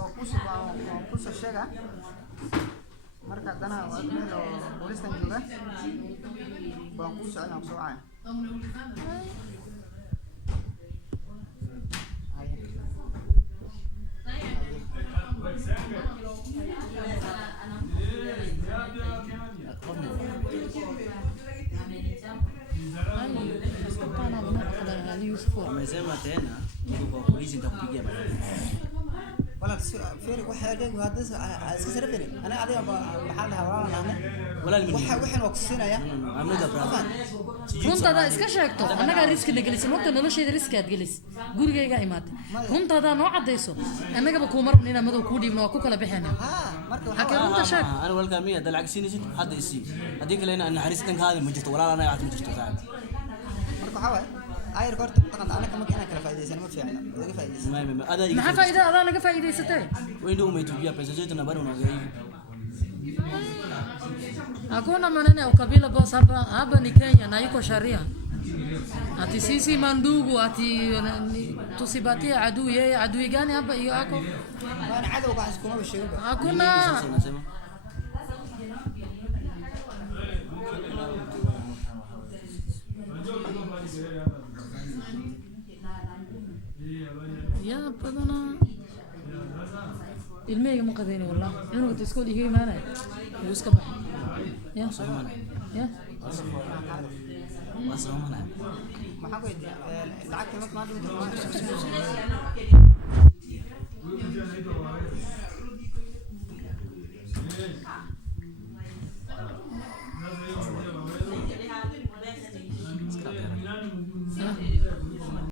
وكوس الشجع مركز دنا وأدمير ولسه نجوبه وكوس أنا بسرعة amesema tena yuko kwa polisi nitakupigia baadaye. ولا فيرك واحد أجي وهذا أسكسر فيني أنا أبي محلها ورانا هنا ولا وحين وقصينا يا I'm not a brother. runtada iska sheegto annaga risk la gelisay marka nolosheeda risk aad gelis gurigayga imaad runtada noo cadeyso annagaba ku marna inaan madow ku dhiibno ku kala bixina مركز runta sheeg أنا ولا كمية ده العكس نسيت حد يسيب هذيك اللي أنا حريص تنك هذا مجت ولا أنا قاعد مجت تعال مركز حوالي أي ركورت طبعا أنا كم كنا كلا فايدة أنا ما في عنا ولا فايدة ما هذا maxaa faa'iido adaa naga faa'iideysatay وين دوم يتوبيا بس جيت أنا برا نجاي hakuna maneno ya ukabila boss hapa ni Kenya na iko sharia ati sisi mandugu ati tusibatie adui yeye adui gani hapa hiyo yako أنا عادي وقاعد أسكونه بالشيء hakuna يا بدنا ilmeyga ma qadayni wallah inuu iskool iga imaanay wuu iska baxay ya ya ما سومنا ما حقول العكس ما ما